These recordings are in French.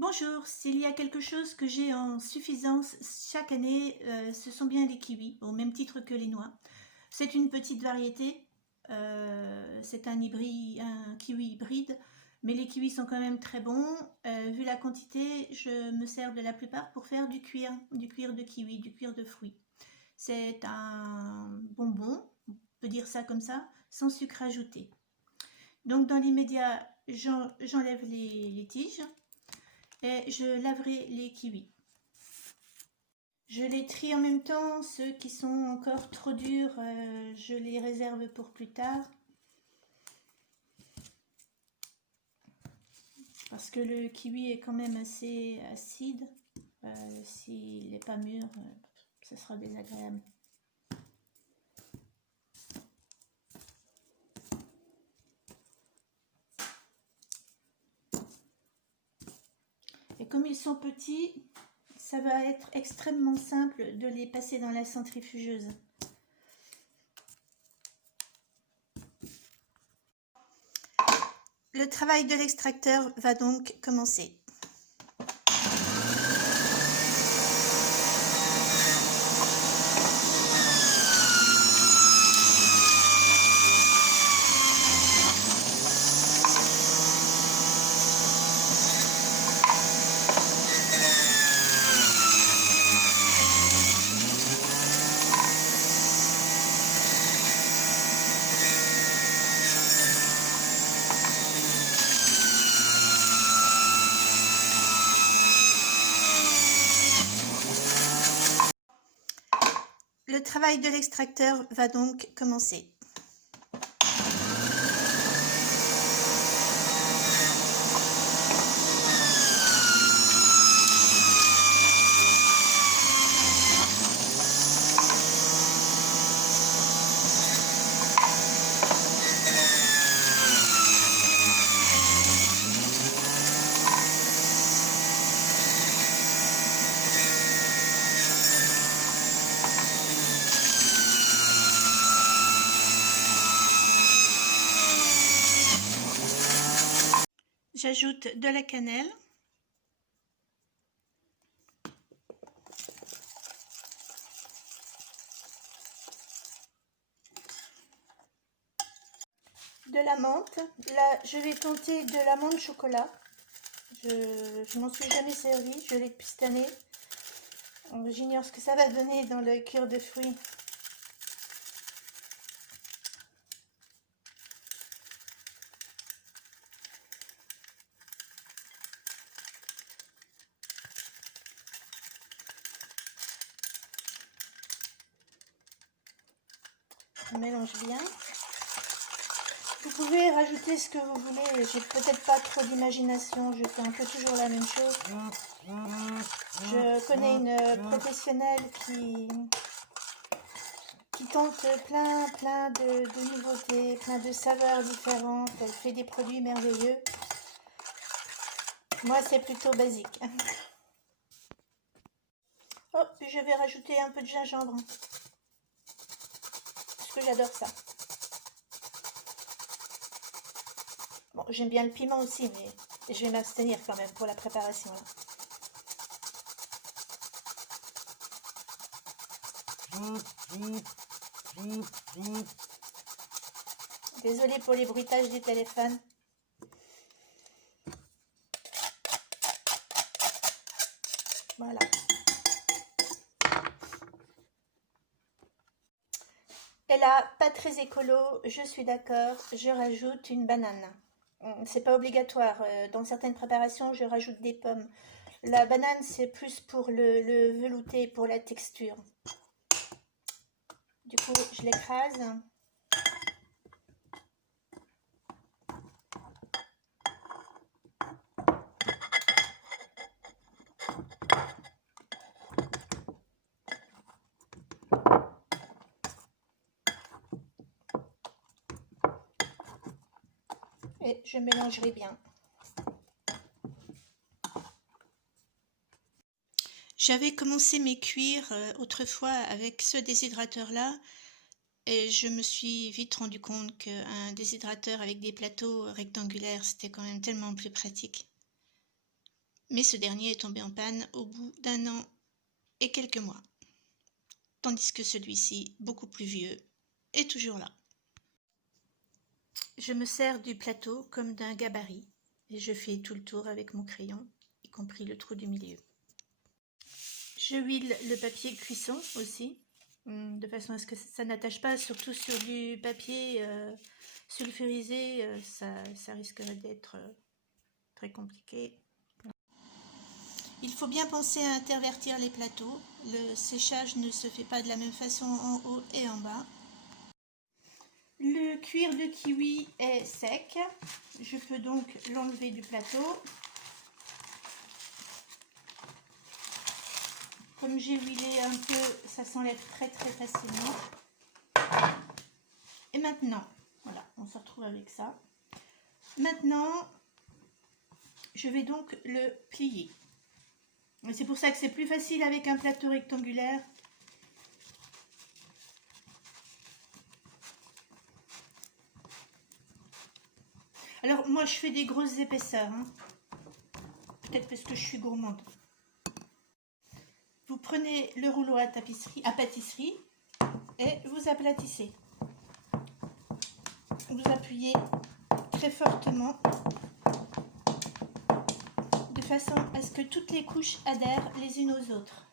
Bonjour, s'il y a quelque chose que j'ai en suffisance chaque année, ce sont bien les kiwis, au même titre que les noix. C'est une petite variété, c'est un kiwi hybride, mais les kiwis sont quand même très bons. Vu la quantité, je me sers de la plupart pour faire du cuir de kiwi, du cuir de fruits. C'est un bonbon, on peut dire ça comme ça, sans sucre ajouté. Donc dans l'immédiat, j'enlève les tiges et je laverai les kiwis. Je les trie en même temps, ceux qui sont encore trop durs, je les réserve pour plus tard. Parce que le kiwi est quand même assez acide. S'il n'est pas mûr, ce sera désagréable. Et comme ils sont petits, ça va être extrêmement simple de les passer dans la centrifugeuse. Le travail de l'extracteur va donc commencer. Le travail de l'extracteur va donc commencer. J'ajoute de la cannelle, de la menthe. Là, je vais tenter de la menthe chocolat. Je m'en suis jamais servi, je l'ai depuis cette année. J'ignore ce que ça va donner dans le cuir de fruits. On mélange bien. Vous pouvez rajouter ce que vous voulez. J'ai peut-être pas trop d'imagination. Je fais un peu toujours la même chose. Je connais une professionnelle qui tente plein de nouveautés, plein de saveurs différentes. Elle fait des produits merveilleux. Moi, c'est plutôt basique. Oh, je vais rajouter un peu de gingembre. Parce que j'adore ça. Bon, j'aime bien le piment aussi, mais je vais m'abstenir quand même pour la préparation. Là. Désolée pour les bruitages des téléphones. Voilà. Et là, pas très écolo, je suis d'accord, je rajoute une banane. C'est pas obligatoire, dans certaines préparations, je rajoute des pommes. La banane, c'est plus pour le velouté, pour la texture. Du coup, je l'écrase. Et je mélangerai bien. J'avais commencé mes cuirs autrefois avec ce déshydrateur-là et je me suis vite rendu compte qu'un déshydrateur avec des plateaux rectangulaires, c'était quand même tellement plus pratique. Mais ce dernier est tombé en panne au bout d'1 an et quelques mois. Tandis que celui-ci, beaucoup plus vieux, est toujours là. Je me sers du plateau comme d'un gabarit et je fais tout le tour avec mon crayon, y compris le trou du milieu. Je huile le papier cuisson aussi, de façon à ce que ça n'attache pas, surtout sur du papier sulfurisé, ça risquerait d'être très compliqué. Il faut bien penser à intervertir les plateaux. Le séchage ne se fait pas de la même façon en haut et en bas. Le cuir de kiwi est sec. Je peux donc l'enlever du plateau. Comme j'ai huilé un peu, ça s'enlève très facilement. Et maintenant, voilà, on se retrouve avec ça. Maintenant, je vais donc le plier. C'est pour ça que c'est plus facile avec un plateau rectangulaire. Alors moi je fais des grosses épaisseurs, hein. Peut-être parce que je suis gourmande. Vous prenez le rouleau à pâtisserie et vous aplatissez. Vous appuyez très fortement de façon à ce que toutes les couches adhèrent les unes aux autres.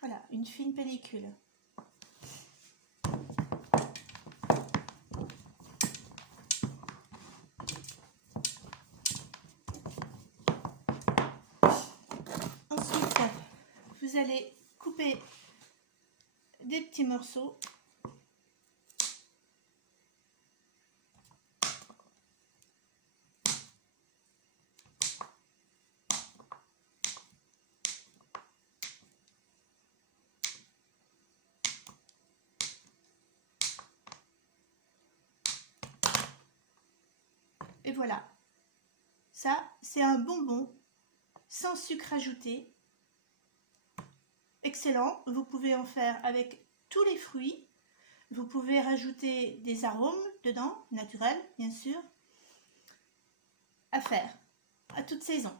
Voilà, une fine pellicule. Ensuite, vous allez couper des petits morceaux. Et voilà, ça c'est un bonbon sans sucre ajouté. Excellent, vous pouvez en faire avec tous les fruits. Vous pouvez rajouter des arômes dedans, naturels bien sûr, à faire à toute saison.